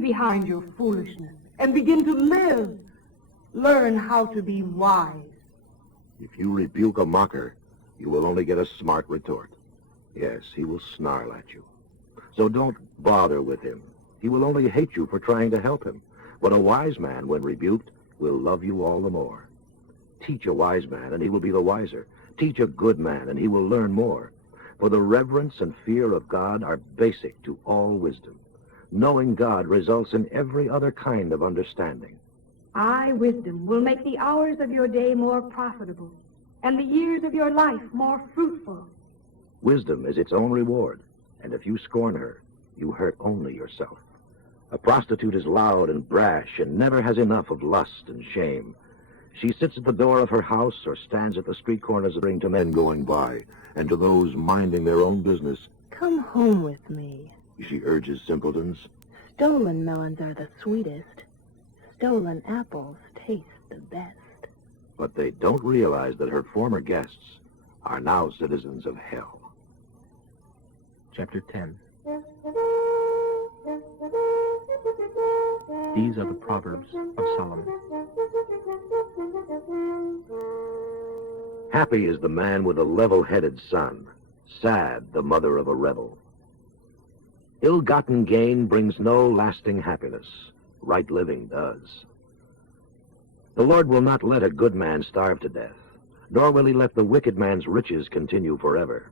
behind your foolishness and begin to live. Learn how to be wise. If you rebuke a mocker, you will only get a smart retort. Yes, he will snarl at you. So don't bother with him. He will only hate you for trying to help him. But a wise man, when rebuked, will love you all the more. Teach a wise man, and he will be the wiser. Teach a good man, and he will learn more. For the reverence and fear of God are basic to all wisdom. Knowing God results in every other kind of understanding. Wisdom, will make the hours of your day more profitable, and the years of your life more fruitful. Wisdom is its own reward, and if you scorn her, you hurt only yourself. A prostitute is loud and brash and never has enough of lust and shame. She sits at the door of her house or stands at the street corners to men going by and to those minding their own business. Come home with me. She urges simpletons. Stolen melons are the sweetest. Stolen apples taste the best. But they don't realize that her former guests are now citizens of hell. Chapter 10. These are the Proverbs of Solomon. Happy is the man with a level-headed son, sad the mother of a rebel. Ill-gotten gain brings no lasting happiness. Right living does. The Lord will not let a good man starve to death, nor will he let the wicked man's riches continue forever.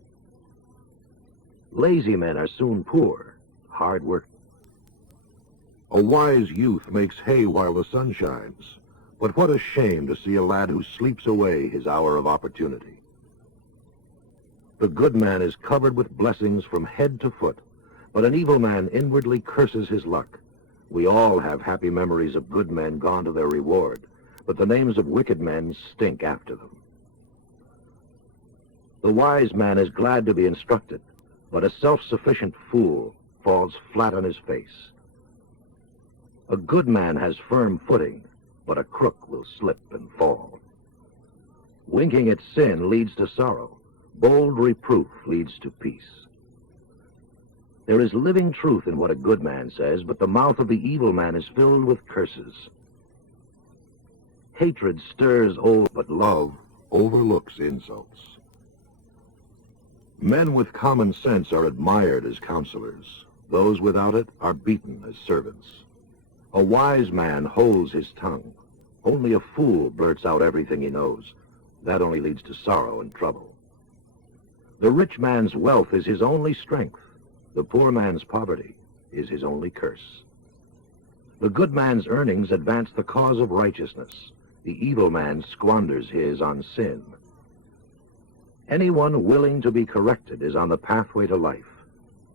Lazy men are soon poor, hard work. A wise youth makes hay while the sun shines, but what a shame to see a lad who sleeps away his hour of opportunity. The good man is covered with blessings from head to foot, but an evil man inwardly curses his luck. We all have happy memories of good men gone to their reward, but the names of wicked men stink after them. The wise man is glad to be instructed, but a self-sufficient fool falls flat on his face. A good man has firm footing, but a crook will slip and fall. Winking at sin leads to sorrow. Bold reproof leads to peace. There is living truth in what a good man says, but the mouth of the evil man is filled with curses. Hatred stirs old, but love overlooks insults. Men with common sense are admired as counselors. Those without it are beaten as servants. A wise man holds his tongue. Only a fool blurts out everything he knows. That only leads to sorrow and trouble. The rich man's wealth is his only strength. The poor man's poverty is his only curse. The good man's earnings advance the cause of righteousness. The evil man squanders his on sin. Anyone willing to be corrected is on the pathway to life.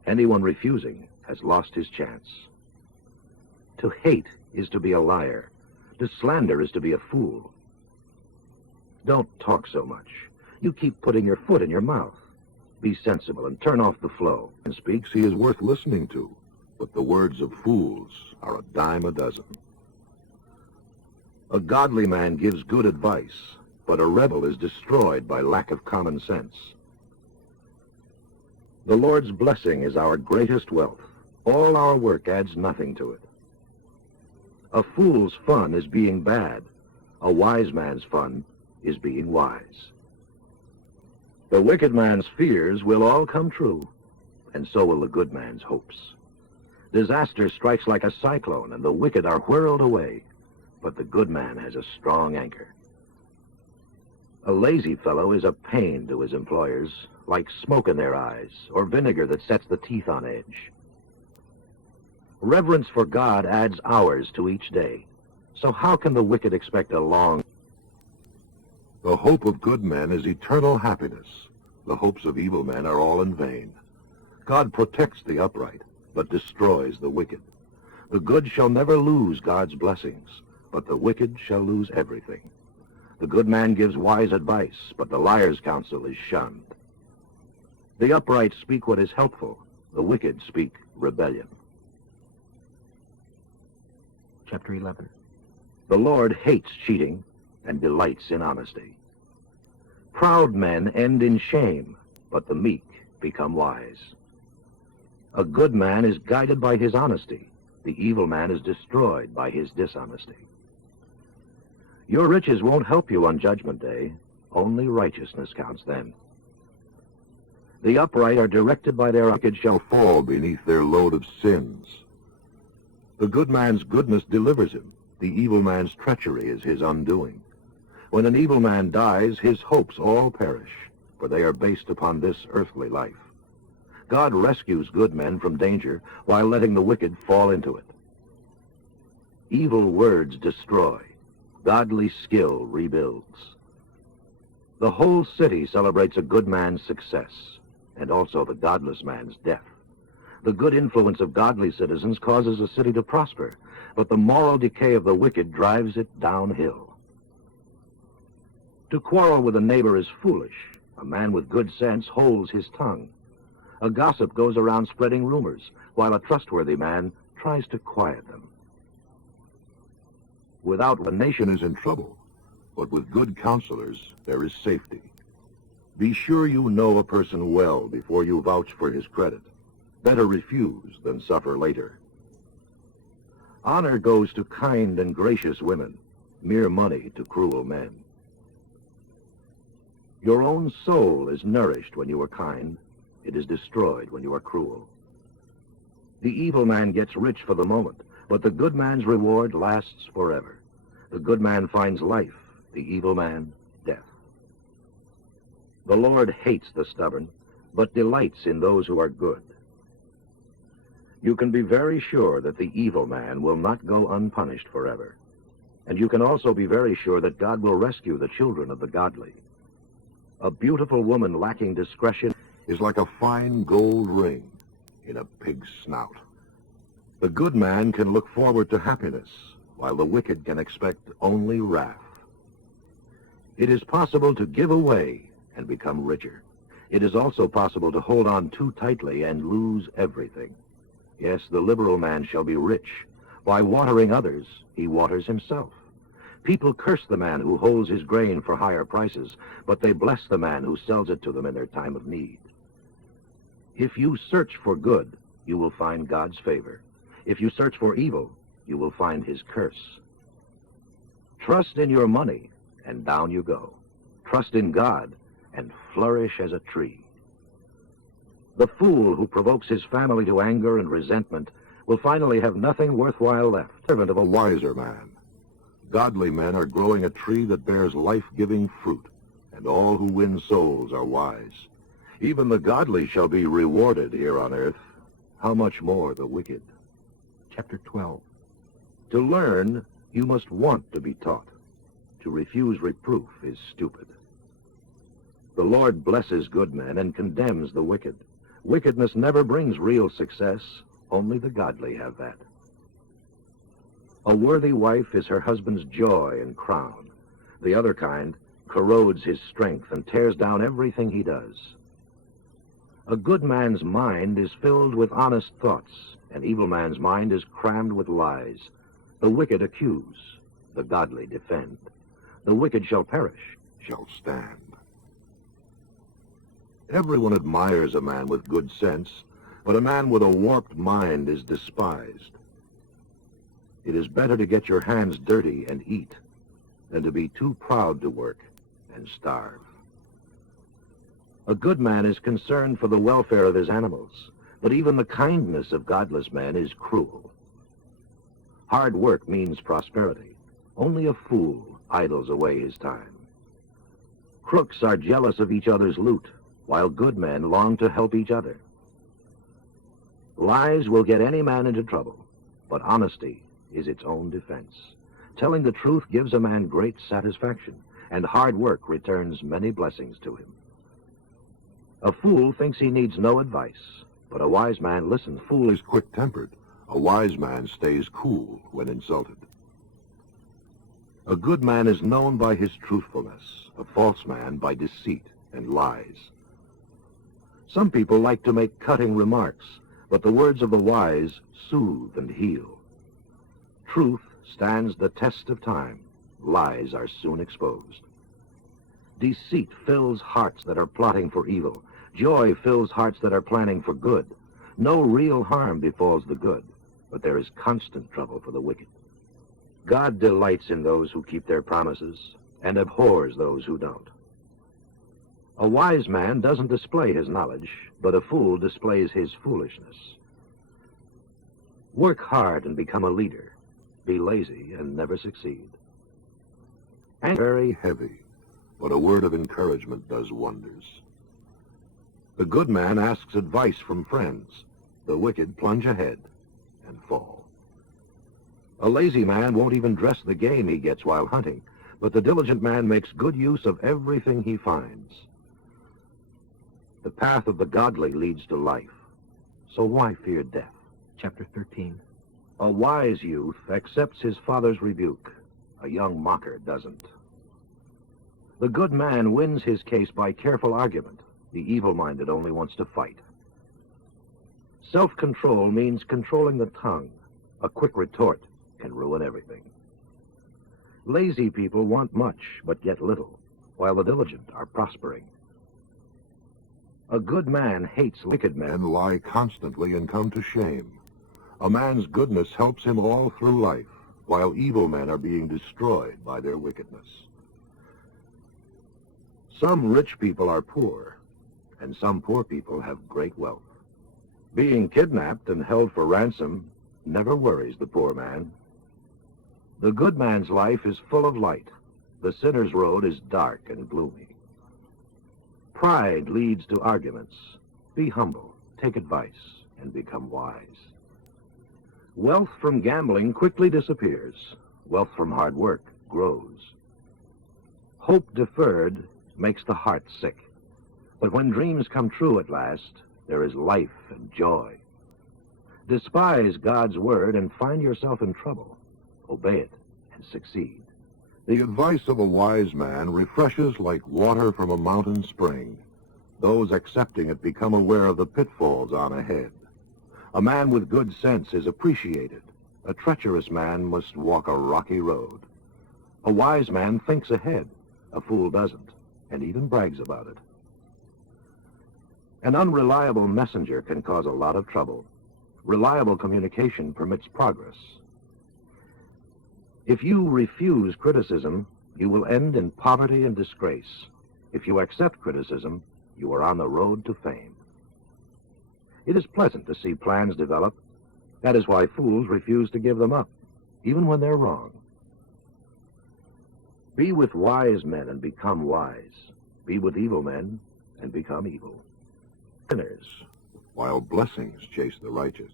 Anyone refusing has lost his chance. To hate is to be a liar. To slander is to be a fool. Don't talk so much. You keep putting your foot in your mouth. Be sensible and turn off the flow. And speaks he is worth listening to, but the words of fools are a dime a dozen. A godly man gives good advice, but a rebel is destroyed by lack of common sense. The Lord's blessing is our greatest wealth. All our work adds nothing to it. A fool's fun is being bad. A wise man's fun is being wise. The wicked man's fears will all come true, and so will the good man's hopes. Disaster strikes like a cyclone, and the wicked are whirled away, but the good man has a strong anchor. A lazy fellow is a pain to his employers, like smoke in their eyes, or vinegar that sets the teeth on edge. Reverence for God adds hours to each day, so how can the wicked expect a long... The hope of good men is eternal happiness. The hopes of evil men are all in vain. God protects the upright, but destroys the wicked. The good shall never lose God's blessings, but the wicked shall lose everything. The good man gives wise advice, but the liar's counsel is shunned. The upright speak what is helpful. The wicked speak rebellion. Chapter 11. The Lord hates cheating and delights in honesty. Proud men end in shame, but the meek become wise. A good man is guided by his honesty, The evil man is destroyed by his dishonesty. Your riches won't help you on Judgment Day. Only righteousness counts then. The upright are directed by their wicked shall fall beneath their load of sins. The good man's goodness delivers him. The evil man's treachery is his undoing. When an evil man dies, his hopes all perish, for they are based upon this earthly life. God rescues good men from danger while letting the wicked fall into it. Evil words destroy. Godly skill rebuilds. The whole city celebrates a good man's success, and also the godless man's death. The good influence of godly citizens causes a city to prosper, but the moral decay of the wicked drives it downhill. To quarrel with a neighbor is foolish. A man with good sense holds his tongue. A gossip goes around spreading rumors, while a trustworthy man tries to quiet them. Without, a nation is in trouble, but with good counselors there is safety. Be sure you know a person well before you vouch for his credit. Better refuse than suffer later. Honor goes to kind and gracious women, mere money to cruel men. Your own soul is nourished when you are kind. It is destroyed when you are cruel. The evil man gets rich for the moment, but the good man's reward lasts forever. The good man finds life, the evil man, death. The Lord hates the stubborn, but delights in those who are good. You can be very sure that the evil man will not go unpunished forever. And you can also be very sure that God will rescue the children of the godly. A beautiful woman lacking discretion is like a fine gold ring in a pig's snout. The good man can look forward to happiness, while the wicked can expect only wrath. It is possible to give away and become richer. It is also possible to hold on too tightly and lose everything. Yes, the liberal man shall be rich. By watering others, he waters himself. People curse the man who holds his grain for higher prices, but they bless the man who sells it to them in their time of need. If you search for good, you will find God's favor. If you search for evil, you will find his curse. Trust in your money, and down you go. Trust in God, and flourish as a tree. The fool who provokes his family to anger and resentment will finally have nothing worthwhile left. Servant of a wiser man. Godly men are growing a tree that bears life-giving fruit, and all who win souls are wise. Even the godly shall be rewarded here on earth. How much more the wicked? Chapter 12. To learn, you must want to be taught. To refuse reproof is stupid. The Lord blesses good men and condemns the wicked. Wickedness never brings real success. Only the godly have that. A worthy wife is her husband's joy and crown. The other kind corrodes his strength and tears down everything he does. A good man's mind is filled with honest thoughts. An evil man's mind is crammed with lies. The wicked accuse. The godly defend. The wicked shall perish. Shall stand. Everyone admires a man with good sense, but a man with a warped mind is despised. It is better to get your hands dirty and eat than to be too proud to work and starve. A good man is concerned for the welfare of his animals, but even the kindness of godless men is cruel. Hard work means prosperity. Only a fool idles away his time. Crooks are jealous of each other's loot, while good men long to help each other. Lies will get any man into trouble, but honesty is its own defense. Telling the truth gives a man great satisfaction, and hard work returns many blessings to him. A fool thinks he needs no advice, but a wise man listens. Fool is quick-tempered. A wise man stays cool when insulted. A good man is known by his truthfulness, a false man by deceit and lies. Some people like to make cutting remarks, but the words of the wise soothe and heal. Truth stands the test of time. Lies are soon exposed. Deceit fills hearts that are plotting for evil. Joy fills hearts that are planning for good. No real harm befalls the good, but there is constant trouble for the wicked. God delights in those who keep their promises and abhors those who don't. A wise man doesn't display his knowledge, but a fool displays his foolishness. Work hard and become a leader. Be lazy and never succeed. And Very heavy, but a word of encouragement does wonders. The good man asks advice from friends. The wicked plunge ahead and fall. A lazy man won't even dress the game he gets while hunting, but the diligent man makes good use of everything he finds. The path of the godly leads to life, so why fear death? Chapter 13. A wise youth accepts his father's rebuke. A young mocker doesn't. The good man wins his case by careful argument. The evil-minded only wants to fight. Self-control means controlling the tongue. A quick retort can ruin everything. Lazy people want much, but get little, while the diligent are prospering. A good man hates wicked men. Men lie constantly and come to shame. A man's goodness helps him all through life, while evil men are being destroyed by their wickedness. Some rich people are poor, and some poor people have great wealth. Being kidnapped and held for ransom never worries the poor man. The good man's life is full of light. The sinner's road is dark and gloomy. Pride leads to arguments. Be humble, take advice, and become wise. Wealth from gambling quickly disappears. Wealth from hard work grows. Hope deferred makes the heart sick. But when dreams come true at last, there is life and joy. Despise God's word and find yourself in trouble. Obey it and succeed. The advice of a wise man refreshes like water from a mountain spring. Those accepting it become aware of the pitfalls on ahead. A man with good sense is appreciated. A treacherous man must walk a rocky road. A wise man thinks ahead. A fool doesn't, and even brags about it. An unreliable messenger can cause a lot of trouble. Reliable communication permits progress. If you refuse criticism, you will end in poverty and disgrace. If you accept criticism, you are on the road to fame. It is pleasant to see plans develop. That is why fools refuse to give them up, even when they're wrong. Be with wise men and become wise. Be with evil men and become evil. Sinners, while blessings chase the righteous.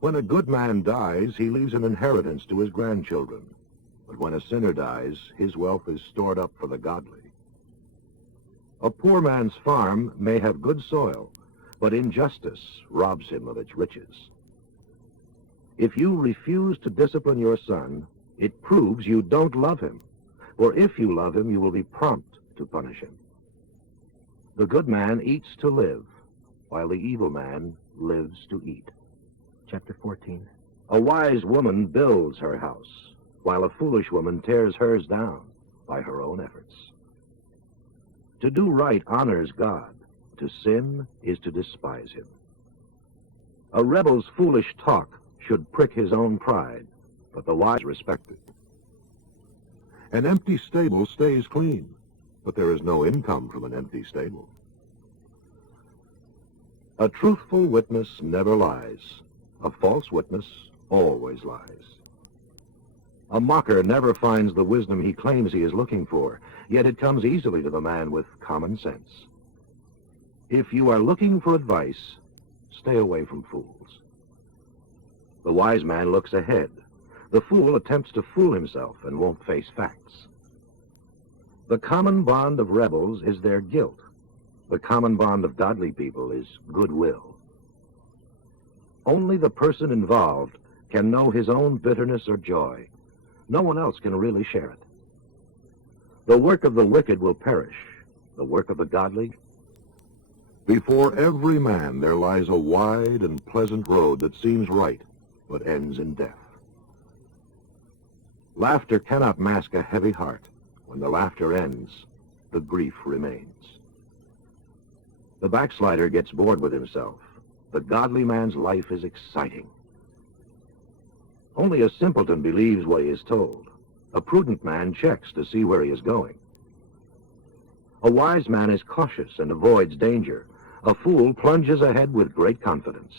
When a good man dies, he leaves an inheritance to his grandchildren. But when a sinner dies, his wealth is stored up for the godly. A poor man's farm may have good soil, but injustice robs him of its riches. If you refuse to discipline your son, it proves you don't love him. For if you love him, you will be prompt to punish him. The good man eats to live, while the evil man lives to eat. Chapter 14. A wise woman builds her house, while a foolish woman tears hers down by her own efforts. To do right honors God. To sin is to despise him. A rebel's foolish talk should prick his own pride, but the wise respect it. An empty stable stays clean, but there is no income from an empty stable. A truthful witness never lies. A false witness always lies. A mocker never finds the wisdom he claims he is looking for, yet it comes easily to the man with common sense. If you are looking for advice, stay away from fools. The wise man looks ahead. The fool attempts to fool himself and won't face facts. The common bond of rebels is their guilt. The common bond of godly people is goodwill. Only the person involved can know his own bitterness or joy. No one else can really share it. The work of the wicked will perish. The work of the godly. Before every man there lies a wide and pleasant road that seems right, but ends in death. Laughter cannot mask a heavy heart. When the laughter ends, the grief remains. The backslider gets bored with himself. The godly man's life is exciting. Only a simpleton believes what he is told. A prudent man checks to see where he is going. A wise man is cautious and avoids danger. A fool plunges ahead with great confidence.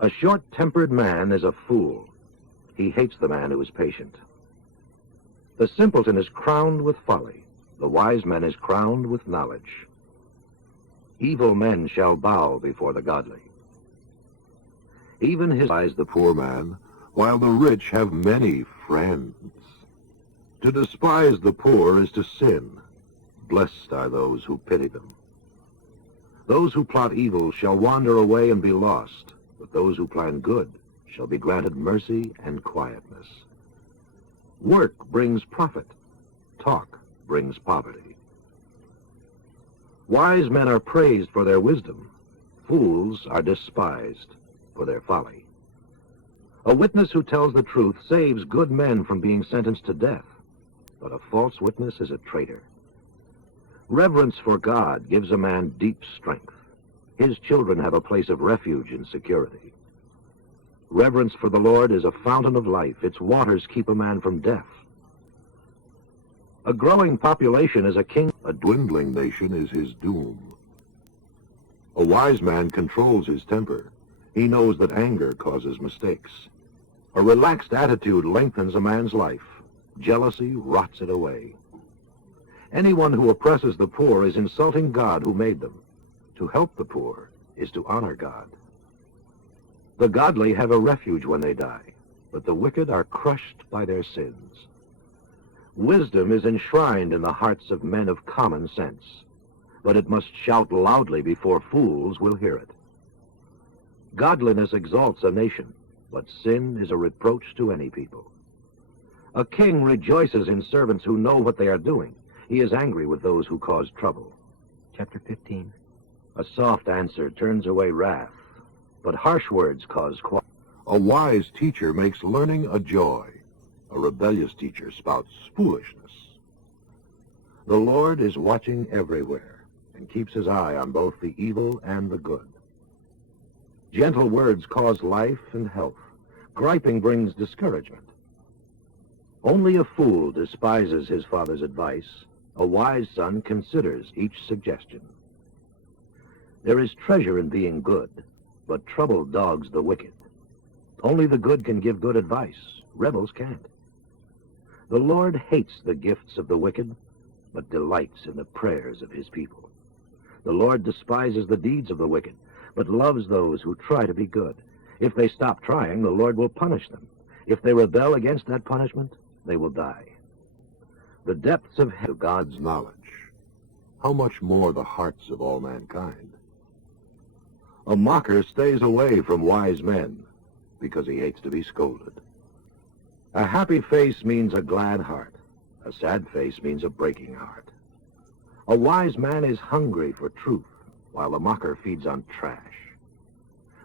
A short-tempered man is a fool. He hates the man who is patient. The simpleton is crowned with folly. The wise man is crowned with knowledge. Evil men shall bow before the godly. Even his eyes the poor man, while the rich have many friends. To despise the poor is to sin. Blessed are those who pity them. Those who plot evil shall wander away and be lost, but those who plan good shall be granted mercy and quietness. Work brings profit. Talk brings poverty. Wise men are praised for their wisdom. Fools are despised for their folly. A witness who tells the truth saves good men from being sentenced to death, but a false witness is a traitor. Reverence for God gives a man deep strength. His children have a place of refuge and security. Reverence for the Lord is a fountain of life. Its waters keep a man from death. A growing population is a king. A dwindling nation is his doom. A wise man controls his temper. He knows that anger causes mistakes. A relaxed attitude lengthens a man's life. Jealousy rots it away. Anyone who oppresses the poor is insulting God who made them. To help the poor is to honor God. The godly have a refuge when they die, but the wicked are crushed by their sins. Wisdom is enshrined in the hearts of men of common sense, but it must shout loudly before fools will hear it. Godliness exalts a nation, but sin is a reproach to any people. A king rejoices in servants who know what they are doing. He is angry with those who cause trouble. Chapter 15. A soft answer turns away wrath, but harsh words cause quarrel. A wise teacher makes learning a joy. A rebellious teacher spouts foolishness. The Lord is watching everywhere and keeps his eye on both the evil and the good. Gentle words cause life and health. Griping brings discouragement. Only a fool despises his father's advice. A wise son considers each suggestion. There is treasure in being good, but trouble dogs the wicked. Only the good can give good advice. Rebels can't. The Lord hates the gifts of the wicked, but delights in the prayers of his people. The Lord despises the deeds of the wicked, but loves those who try to be good. If they stop trying, the Lord will punish them. If they rebel against that punishment, they will die. The depths of hell, God's knowledge. How much more the hearts of all mankind? A mocker stays away from wise men because he hates to be scolded. A happy face means a glad heart. A sad face means a breaking heart. A wise man is hungry for truth, while a mocker feeds on trash.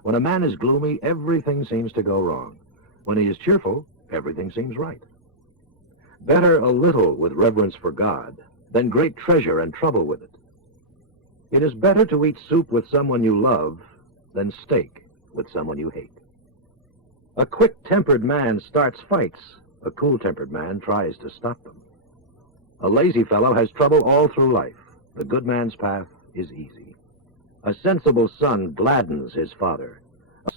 When a man is gloomy, everything seems to go wrong. When he is cheerful, everything seems right. Better a little with reverence for God than great treasure and trouble with it. It is better to eat soup with someone you love than steak with someone you hate. A quick-tempered man starts fights. A cool-tempered man tries to stop them. A lazy fellow has trouble all through life. The good man's path is easy. A sensible son gladdens his father,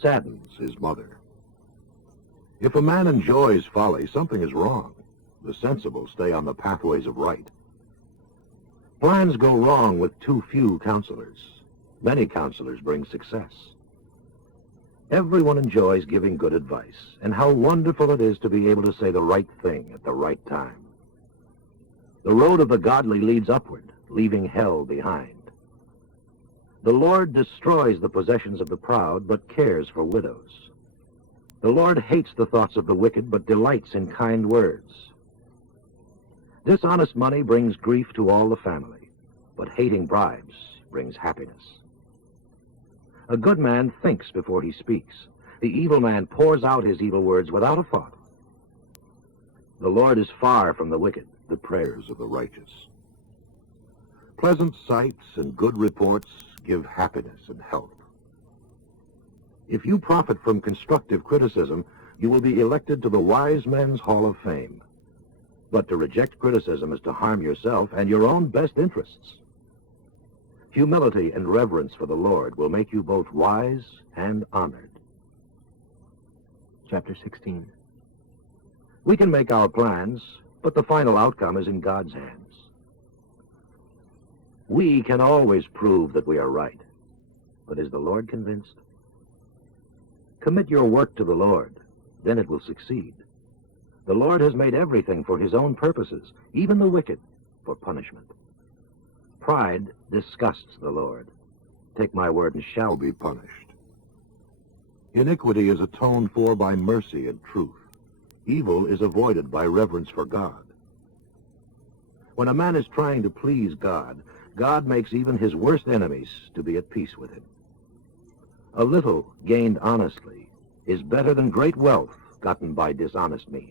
Saddens his mother. If a man enjoys folly, something is wrong. The sensible stay on the pathways of right. Plans go wrong with too few counselors. Many counselors bring success. Everyone enjoys giving good advice, and how wonderful it is to be able to say the right thing at the right time. The road of the godly leads upward, leaving hell behind. The Lord destroys the possessions of the proud, but cares for widows. The Lord hates the thoughts of the wicked, but delights in kind words. Dishonest money brings grief to all the family, but hating bribes brings happiness. A good man thinks before he speaks. The evil man pours out his evil words without a thought. The Lord is far from the wicked, the prayers of the righteous. Pleasant sights and good reports give happiness and health. If you profit from constructive criticism, you will be elected to the Wise Men's Hall of Fame. But to reject criticism is to harm yourself and your own best interests. Humility and reverence for the Lord will make you both wise and honored. Chapter 16. We can make our plans, but the final outcome is in God's hands. We can always prove that we are right, but is the Lord convinced? Commit your work to the Lord, then it will succeed. The Lord has made everything for his own purposes, even the wicked for punishment. Pride disgusts the Lord. Take my word and shall be punished. Iniquity is atoned for by mercy and truth. Evil is avoided by reverence for God. When a man is trying to please God, God makes even his worst enemies to be at peace with him. A little gained honestly is better than great wealth gotten by dishonest means.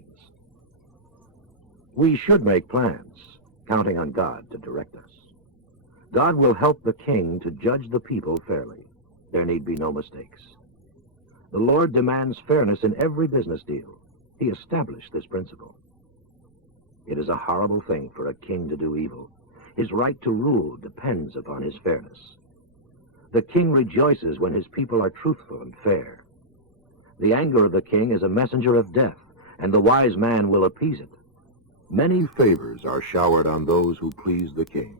We should make plans, counting on God to direct us. God will help the king to judge the people fairly. There need be no mistakes. The Lord demands fairness in every business deal. He established this principle. It is a horrible thing for a king to do evil. His right to rule depends upon his fairness. The king rejoices when his people are truthful and fair. The anger of the king is a messenger of death, and the wise man will appease it. Many favors are showered on those who please the king.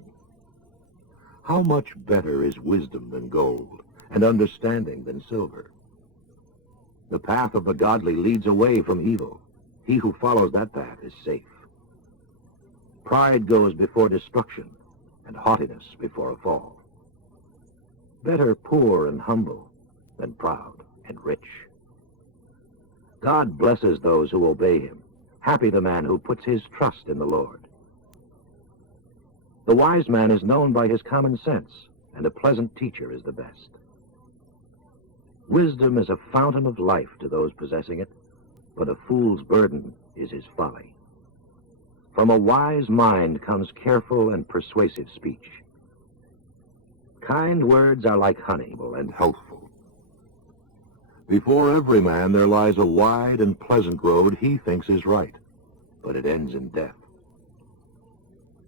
How much better is wisdom than gold, and understanding than silver? The path of the godly leads away from evil. He who follows that path is safe. Pride goes before destruction, and haughtiness before a fall. Better poor and humble than proud and rich. God blesses those who obey him. Happy the man who puts his trust in the Lord. The wise man is known by his common sense, and a pleasant teacher is the best. Wisdom is a fountain of life to those possessing it, but a fool's burden is his folly. From a wise mind comes careful and persuasive speech. Kind words are like honey and Healthful. Before every man there lies a wide and pleasant road he thinks is right, but it ends in death.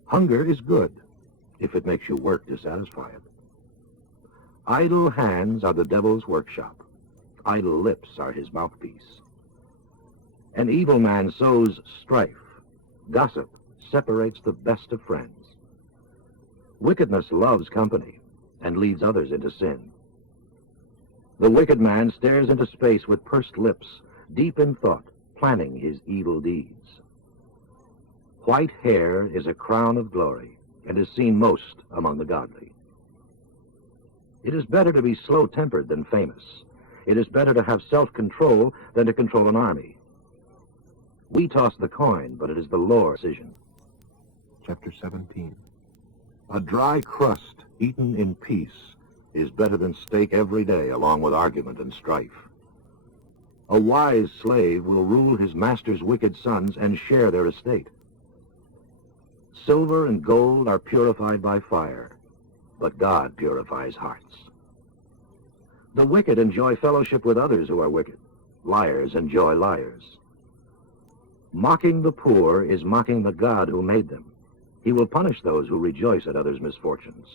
Hunger is good if it makes you work to satisfy it. Idle hands are the devil's workshop. Idle lips are his mouthpiece. An evil man sows strife. Gossip separates the best of friends. Wickedness loves company and leads others into sin. The wicked man stares into space with pursed lips, deep in thought, planning his evil deeds. White hair is a crown of glory and is seen most among the godly. It is better to be slow-tempered than famous. It is better to have self-control than to control an army. We toss the coin, but it is the Lord's decision. Chapter 17. A dry crust eaten in peace is better than steak every day along with argument and strife. A wise slave will rule his master's wicked sons and share their estate. Silver and gold are purified by fire, but God purifies hearts. The wicked enjoy fellowship with others who are wicked. Liars enjoy liars. Mocking the poor is mocking the God who made them. He will punish those who rejoice at others' misfortunes.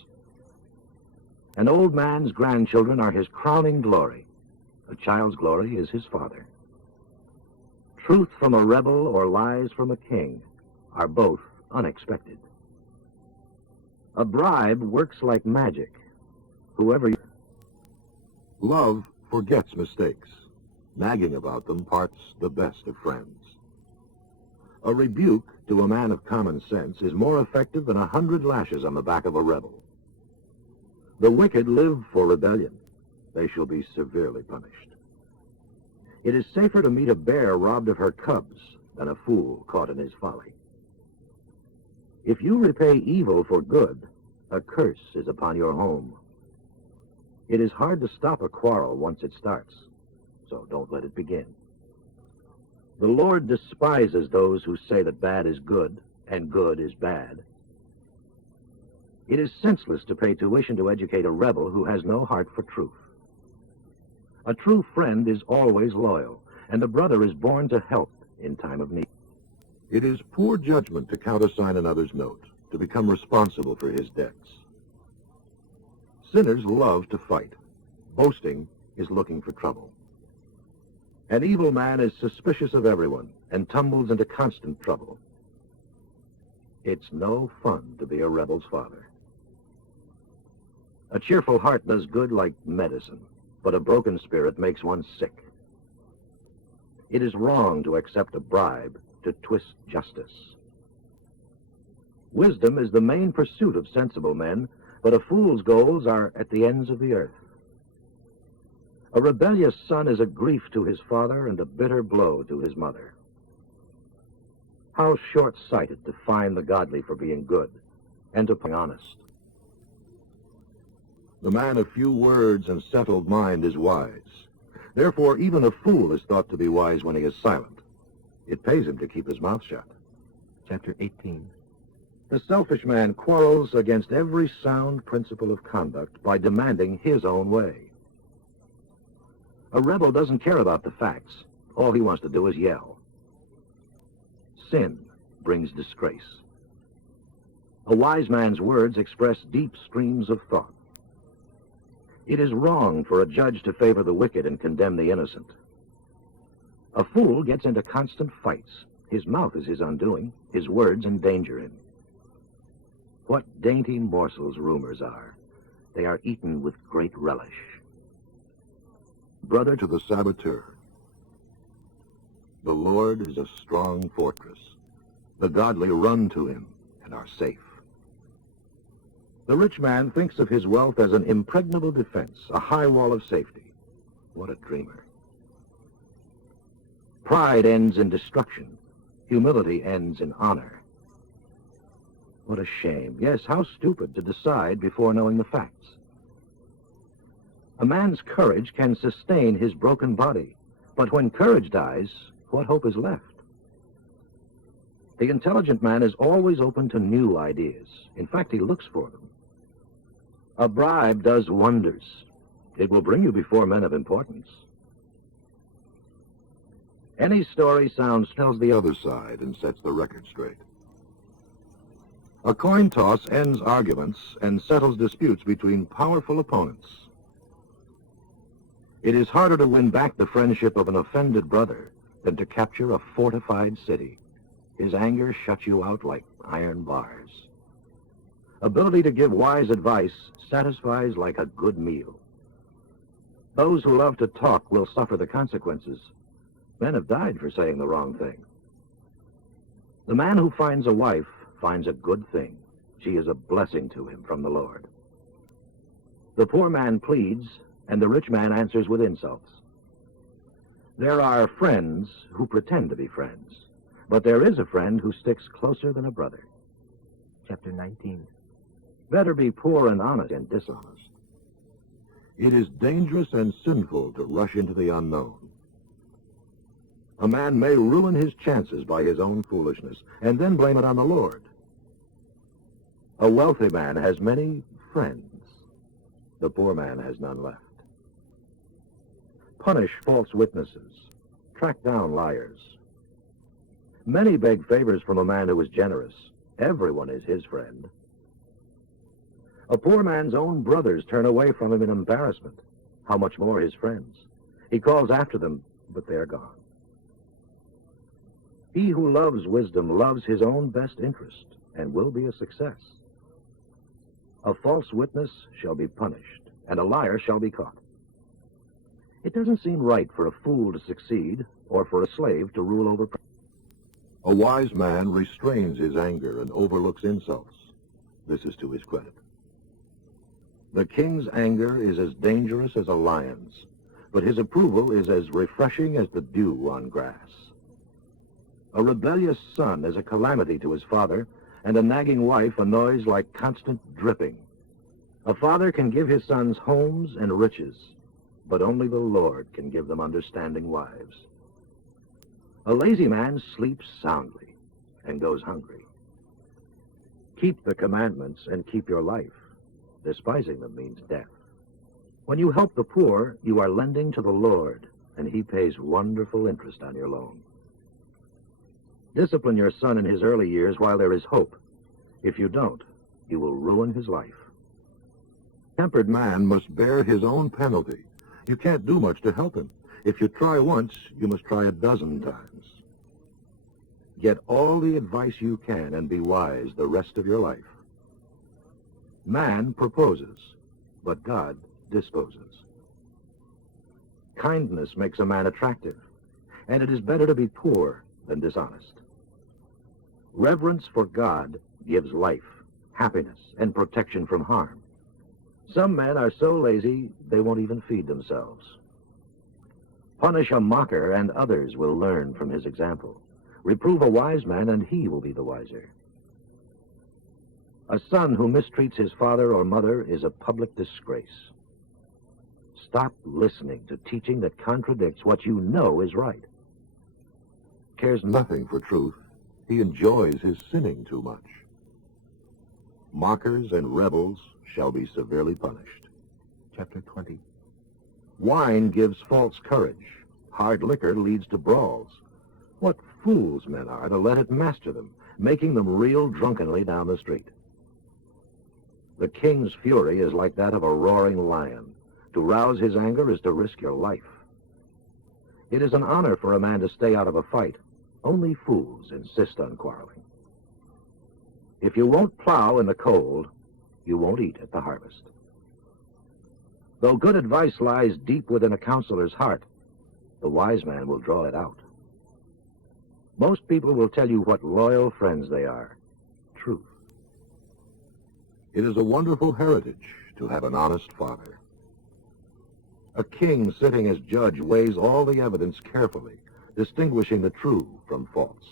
An old man's grandchildren are his crowning glory. A child's glory is his father. Truth from a rebel or lies from a king are both unexpected. A bribe works like magic. Whoever... Love forgets mistakes. Nagging about them parts the best of friends. A rebuke to a man of common sense is more effective than 100 lashes on the back of a rebel. The wicked live for rebellion. They shall be severely punished. It is safer to meet a bear robbed of her cubs than a fool caught in his folly. If you repay evil for good, a curse is upon your home. It is hard to stop a quarrel once it starts, so don't let it begin. The Lord despises those who say that bad is good and good is bad. It is senseless to pay tuition to educate a rebel who has no heart for truth. A true friend is always loyal, and a brother is born to help in time of need. It is poor judgment to countersign another's note, to become responsible for his debts. Sinners love to fight. Boasting is looking for trouble. An evil man is suspicious of everyone and tumbles into constant trouble. It's no fun to be a rebel's father. A cheerful heart does good like medicine, but a broken spirit makes one sick. It is wrong to accept a bribe to twist justice. Wisdom is the main pursuit of sensible men, but a fool's goals are at the ends of the earth. A rebellious son is a grief to his father and a bitter blow to his mother. How short-sighted to fine the godly for being good and to be honest. The man of few words and settled mind is wise. Therefore, even a fool is thought to be wise when he is silent. It pays him to keep his mouth shut. Chapter 18. The selfish man quarrels against every sound principle of conduct by demanding his own way. A rebel doesn't care about the facts. All he wants to do is yell. Sin brings disgrace. A wise man's words express deep streams of thought. It is wrong for a judge to favor the wicked and condemn the innocent. A fool gets into constant fights. His mouth is his undoing. His words endanger him. What dainty morsels rumors are. They are eaten with great relish. Brother to the saboteur. The Lord is a strong fortress. The godly run to him and are safe. The rich man thinks of his wealth as an impregnable defense, a high wall of safety. What a dreamer. Pride ends in destruction. Humility ends in honor. What a shame. Yes, how stupid to decide before knowing the facts. A man's courage can sustain his broken body, but when courage dies, what hope is left? The intelligent man is always open to new ideas. In fact, he looks for them. A bribe does wonders. It will bring you before men of importance. Any story tells the other side and sets the record straight. A coin toss ends arguments and settles disputes between powerful opponents. It is harder to win back the friendship of an offended brother than to capture a fortified city. His anger shuts you out like iron bars. Ability to give wise advice satisfies like a good meal. Those who love to talk will suffer the consequences. Men have died for saying the wrong thing. The man who finds a wife finds a good thing. She is a blessing to him from the Lord. The poor man pleads, and the rich man answers with insults. There are friends who pretend to be friends, but there is a friend who sticks closer than a brother. Chapter 19. Better be poor and honest than dishonest. It is dangerous and sinful to rush into the unknown. A man may ruin his chances by his own foolishness and then blame it on the Lord. A wealthy man has many friends. The poor man has none left. Punish false witnesses. Track down liars. Many beg favors from a man who is generous. Everyone is his friend. A poor man's own brothers turn away from him in embarrassment. How much more his friends? He calls after them, but they are gone. He who loves wisdom loves his own best interest and will be a success. A false witness shall be punished, and a liar shall be caught. It doesn't seem right for a fool to succeed or for a slave to rule over. A wise man restrains his anger and overlooks insults. This is to his credit. The king's anger is as dangerous as a lion's, but his approval is as refreshing as the dew on grass. A rebellious son is a calamity to his father, and a nagging wife a noise like constant dripping. A father can give his sons homes and riches, but only the Lord can give them understanding wives. A lazy man sleeps soundly and goes hungry. Keep the commandments and keep your life. Despising them means death. When you help the poor, you are lending to the Lord, and he pays wonderful interest on your loan. Discipline your son in his early years while there is hope. If you don't, you will ruin his life. Tempered man must bear his own penalty. You can't do much to help him. If you try once, you must try a dozen times. Get all the advice you can and be wise the rest of your life. Man proposes, but God disposes. Kindness makes a man attractive, and it is better to be poor than dishonest. Reverence for God gives life, happiness, and protection from harm. Some men are so lazy they won't even feed themselves. Punish a mocker, and others will learn from his example. Reprove a wise man, and he will be the wiser. A son who mistreats his father or mother is a public disgrace. Stop listening to teaching that contradicts what you know is right. Cares nothing for truth. He enjoys his sinning too much. Mockers and rebels shall be severely punished. Chapter 20. Wine gives false courage. Hard liquor leads to brawls. What fools men are to let it master them, making them reel drunkenly down the street. The king's fury is like that of a roaring lion. To rouse his anger is to risk your life. It is an honor for a man to stay out of a fight. Only fools insist on quarreling. If you won't plow in the cold, you won't eat at the harvest. Though good advice lies deep within a counselor's heart, the wise man will draw it out. Most people will tell you what loyal friends they are. Truth. It is a wonderful heritage to have an honest father. A king sitting as judge weighs all the evidence carefully, distinguishing the true from false.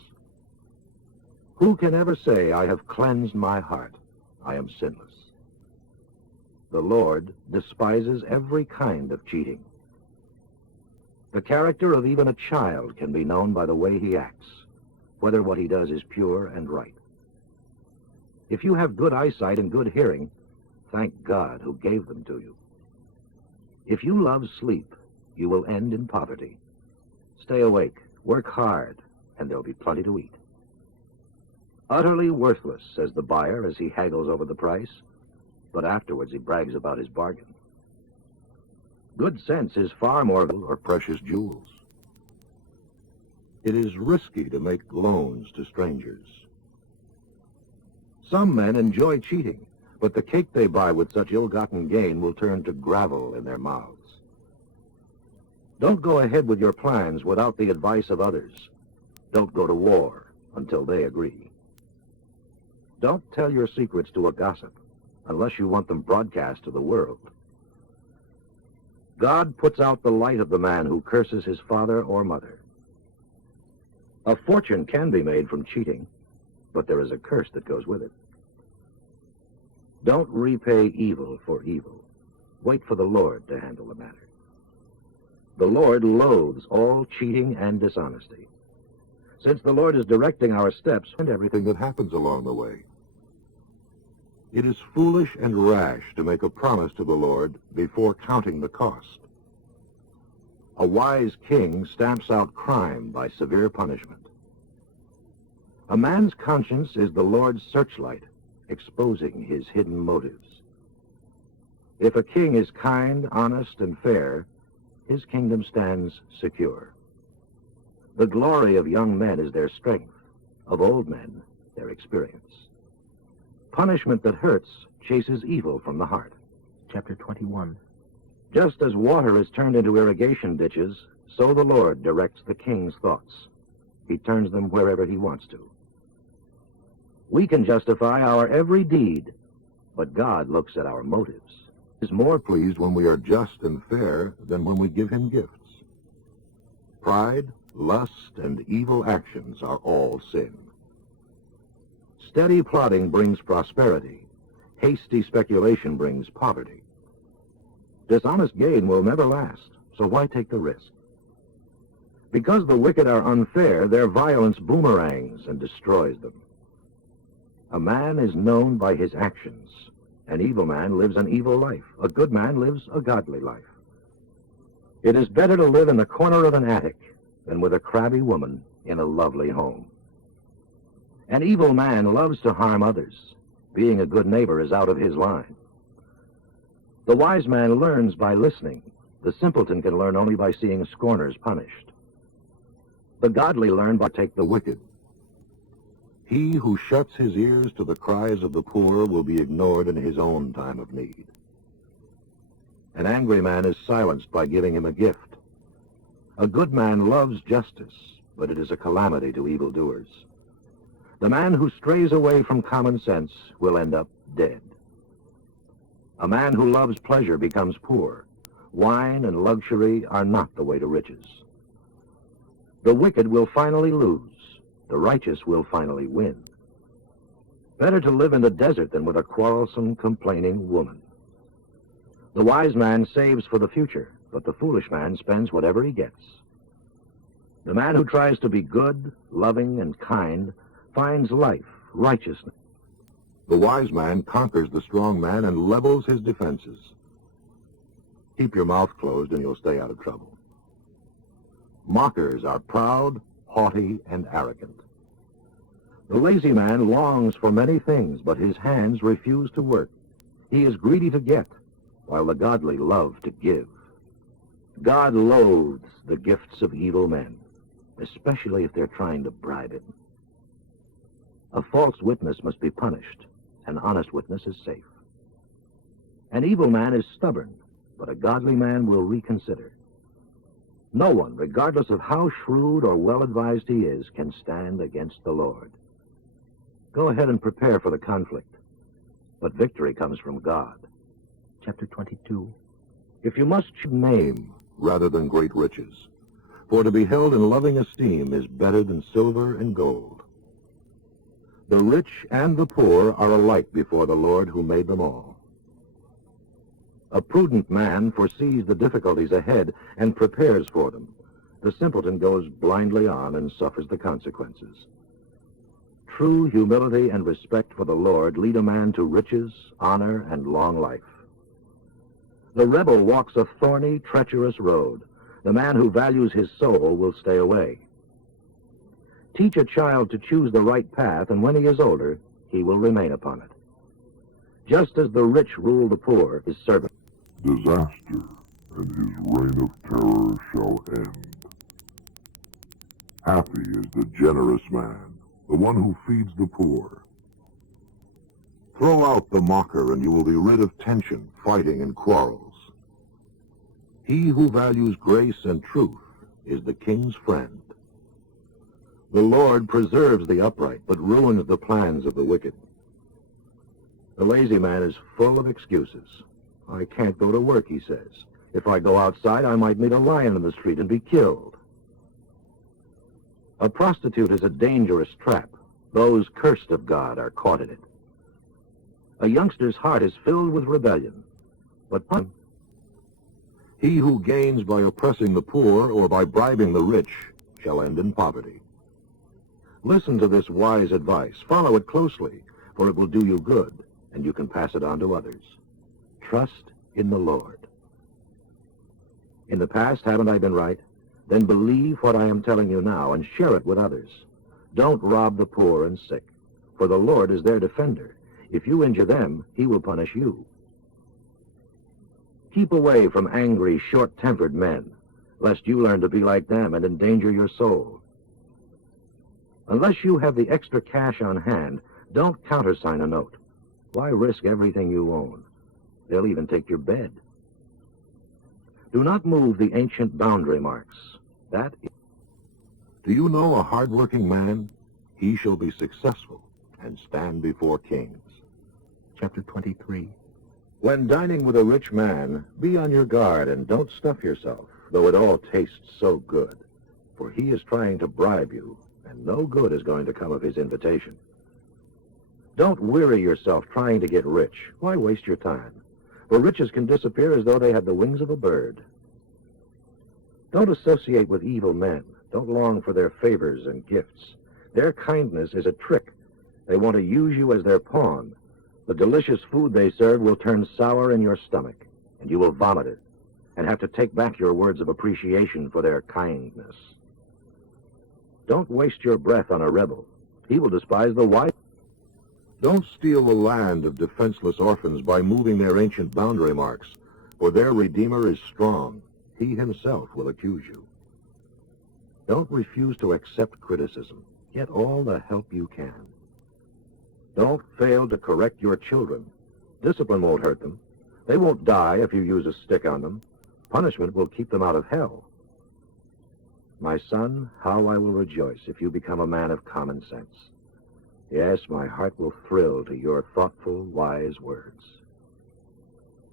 Who can ever say, I have cleansed my heart, I am sinless? The Lord despises every kind of cheating. The character of even a child can be known by the way he acts, whether what he does is pure and right. If you have good eyesight and good hearing, thank God who gave them to you. If you love sleep, you will end in poverty. Stay awake, work hard, and there'll be plenty to eat. Utterly worthless, says the buyer as he haggles over the price, but afterwards he brags about his bargain. Good sense is far more or precious jewels. It is risky to make loans to strangers. Some men enjoy cheating, but the cake they buy with such ill-gotten gain will turn to gravel in their mouths. Don't go ahead with your plans without the advice of others. Don't go to war until they agree. Don't tell your secrets to a gossip unless you want them broadcast to the world. God puts out the light of the man who curses his father or mother. A fortune can be made from cheating, but there is a curse that goes with it. Don't repay evil for evil. Wait for the Lord to handle the matter. The Lord loathes all cheating and dishonesty. Since the Lord is directing our steps and everything that happens along the way, it is foolish and rash to make a promise to the Lord before counting the cost. A wise king stamps out crime by severe punishment. A man's conscience is the Lord's searchlight, exposing his hidden motives. If a king is kind, honest, and fair, his kingdom stands secure. The glory of young men is their strength, of old men, their experience. Punishment that hurts chases evil from the heart. Chapter 21. Just as water is turned into irrigation ditches, so the Lord directs the king's thoughts. He turns them wherever he wants to. We can justify our every deed, but God looks at our motives. He is more pleased when we are just and fair than when we give him gifts. Pride, lust, and evil actions are all sin. Steady plodding brings prosperity. Hasty speculation brings poverty. Dishonest gain will never last, so why take the risk? Because the wicked are unfair, their violence boomerangs and destroys them. A man is known by his actions, An evil man lives an evil life. A good man lives a godly life. It is better to live in the corner of an attic than with a crabby woman in a lovely home. An evil man loves to harm others. Being a good neighbor is out of his line. The wise man learns by listening. The simpleton can learn only by seeing scorners punished. The godly learn by take the wicked. He who shuts his ears to the cries of the poor will be ignored in his own time of need. An angry man is silenced by giving him a gift. A good man loves justice, but it is a calamity to evildoers. The man who strays away from common sense will end up dead. A man who loves pleasure becomes poor. Wine and luxury are not the way to riches. The wicked will finally lose. The righteous will finally win. Better to live in the desert than with a quarrelsome, complaining woman. The wise man saves for the future, but the foolish man spends whatever he gets. The man who tries to be good, loving, and kind finds life, righteousness. The wise man conquers the strong man and levels his defenses. Keep your mouth closed and you'll stay out of trouble. Mockers are proud, haughty, and arrogant. The lazy man longs for many things, but his hands refuse to work. He is greedy to get, while the godly love to give. God loathes the gifts of evil men, especially if they're trying to bribe him. A false witness must be punished. An honest witness is safe. An evil man is stubborn, but a godly man will reconsider. No one, regardless of how shrewd or well-advised he is, can stand against the Lord. Go ahead and prepare for the conflict, but victory comes from God. Chapter 22. If you must Name rather than great riches, for to be held in loving esteem is better than silver and gold. The rich and the poor are alike before the Lord who made them all. A prudent man foresees the difficulties ahead and prepares for them. The simpleton goes blindly on and suffers the consequences. True humility and respect for the Lord lead a man to riches, honor, and long life. The rebel walks a thorny, treacherous road. The man who values his soul will stay away. Teach a child to choose the right path, and when he is older, he will remain upon it. Just as the rich rule the poor, his servant. Disaster and his reign of terror shall end. Happy is the generous man, the one who feeds the poor. Throw out the mocker, and you will be rid of tension, fighting, and quarrels. He who values grace and truth is the king's friend. The Lord preserves the upright, but ruins the plans of the wicked. The lazy man is full of excuses. I can't go to work, he says. If I go outside, I might meet a lion in the street and be killed. A prostitute is a dangerous trap. Those cursed of God are caught in it. A youngster's heart is filled with rebellion, but he who gains by oppressing the poor or by bribing the rich shall end in poverty. Listen to this wise advice. Follow it closely, for it will do you good, and you can pass it on to others. Trust in the Lord. In the past, haven't I been right? Then believe what I am telling you now and share it with others. Don't rob the poor and sick, for the Lord is their defender. If you injure them, he will punish you. Keep away from angry, short-tempered men, lest you learn to be like them and endanger your soul. Unless you have the extra cash on hand, don't countersign a note. Why risk everything you own? They'll even take your bed. Do not move the ancient boundary marks. Do you know a hard-working man? He shall be successful and stand before kings. Chapter 23. When dining with a rich man, be on your guard and don't stuff yourself, though it all tastes so good, for he is trying to bribe you, and no good is going to come of his invitation. Don't weary yourself trying to get rich. Why waste your time? For riches can disappear as though they had the wings of a bird. Don't associate with evil men. Don't long for their favors and gifts. Their kindness is a trick. They want to use you as their pawn. The delicious food they serve will turn sour in your stomach, and you will vomit it, and have to take back your words of appreciation for their kindness. Don't waste your breath on a rebel. He will despise the white. Don't steal the land of defenseless orphans by moving their ancient boundary marks, for their Redeemer is strong. He himself will accuse you. Don't refuse to accept criticism. Get all the help you can. Don't fail to correct your children. Discipline won't hurt them. They won't die if you use a stick on them. Punishment will keep them out of hell. My son, how I will rejoice if you become a man of common sense. Yes, my heart will thrill to your thoughtful, wise words.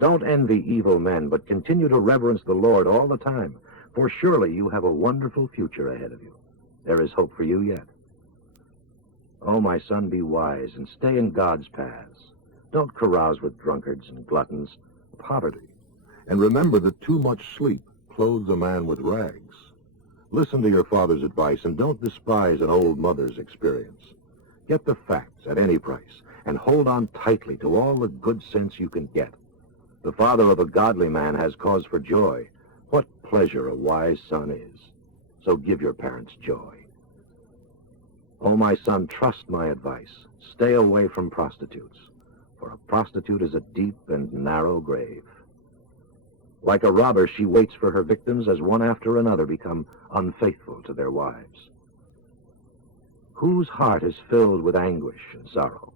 Don't envy evil men, but continue to reverence the Lord all the time, for surely you have a wonderful future ahead of you. There is hope for you yet. Oh, my son, be wise and stay in God's paths. Don't carouse with drunkards and gluttons, poverty. And remember that too much sleep clothes a man with rags. Listen to your father's advice and don't despise an old mother's experience. Get the facts at any price and hold on tightly to all the good sense you can get. The father of a godly man has cause for joy. What pleasure a wise son is. So give your parents joy. Oh, my son, trust my advice. Stay away from prostitutes, for a prostitute is a deep and narrow grave. Like a robber, she waits for her victims as one after another become unfaithful to their wives. Whose heart is filled with anguish and sorrow?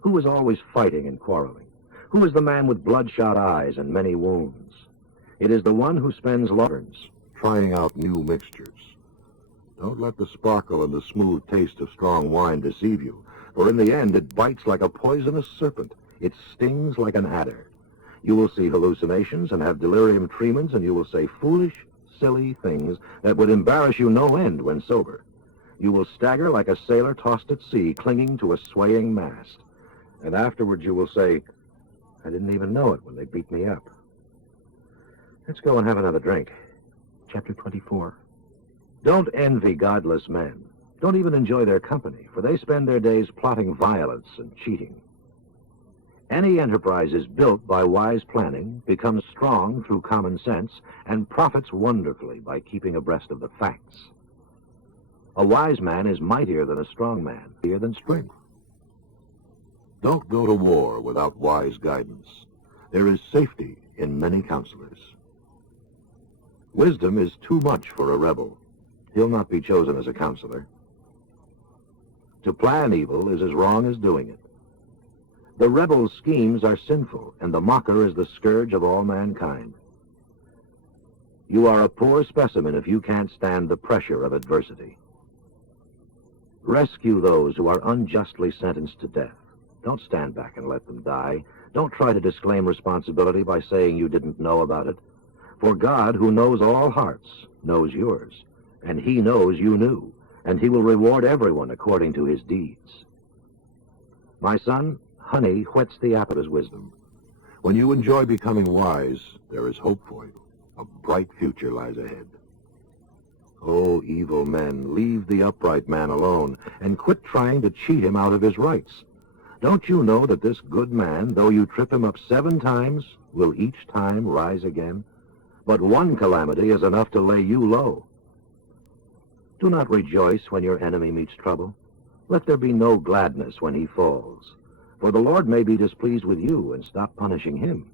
Who is always fighting and quarreling? Who is the man with bloodshot eyes and many wounds? It is the one who spends long trying out new mixtures. Don't let the sparkle and the smooth taste of strong wine deceive you, for in the end it bites like a poisonous serpent. It stings like an adder. You will see hallucinations and have delirium tremens, and you will say foolish, silly things that would embarrass you no end when sober. You will stagger like a sailor tossed at sea, clinging to a swaying mast. And afterwards you will say, I didn't even know it when they beat me up. Let's go and have another drink. Chapter 24. Don't envy godless men. Don't even enjoy their company, for they spend their days plotting violence and cheating. Any enterprise is built by wise planning, becomes strong through common sense, and profits wonderfully by keeping abreast of the facts. A wise man is mightier than a strong man, mightier than strength. Don't go to war without wise guidance. There is safety in many counselors. Wisdom is too much for a rebel. He'll not be chosen as a counselor. To plan evil is as wrong as doing it. The rebel's schemes are sinful, and the mocker is the scourge of all mankind. You are a poor specimen if you can't stand the pressure of adversity. Rescue those who are unjustly sentenced to death. Don't stand back and let them die. Don't try to disclaim responsibility by saying you didn't know about it. For God, who knows all hearts, knows yours, and he knows you knew, and he will reward everyone according to his deeds. My son, honey whets the apple of his wisdom. When you enjoy becoming wise, there is hope for you. A bright future lies ahead. Oh, evil men, leave the upright man alone, and quit trying to cheat him out of his rights. Don't you know that this good man, though you trip him up 7 times, will each time rise again? But one calamity is enough to lay you low. Do not rejoice when your enemy meets trouble. Let there be no gladness when he falls. For the Lord may be displeased with you and stop punishing him.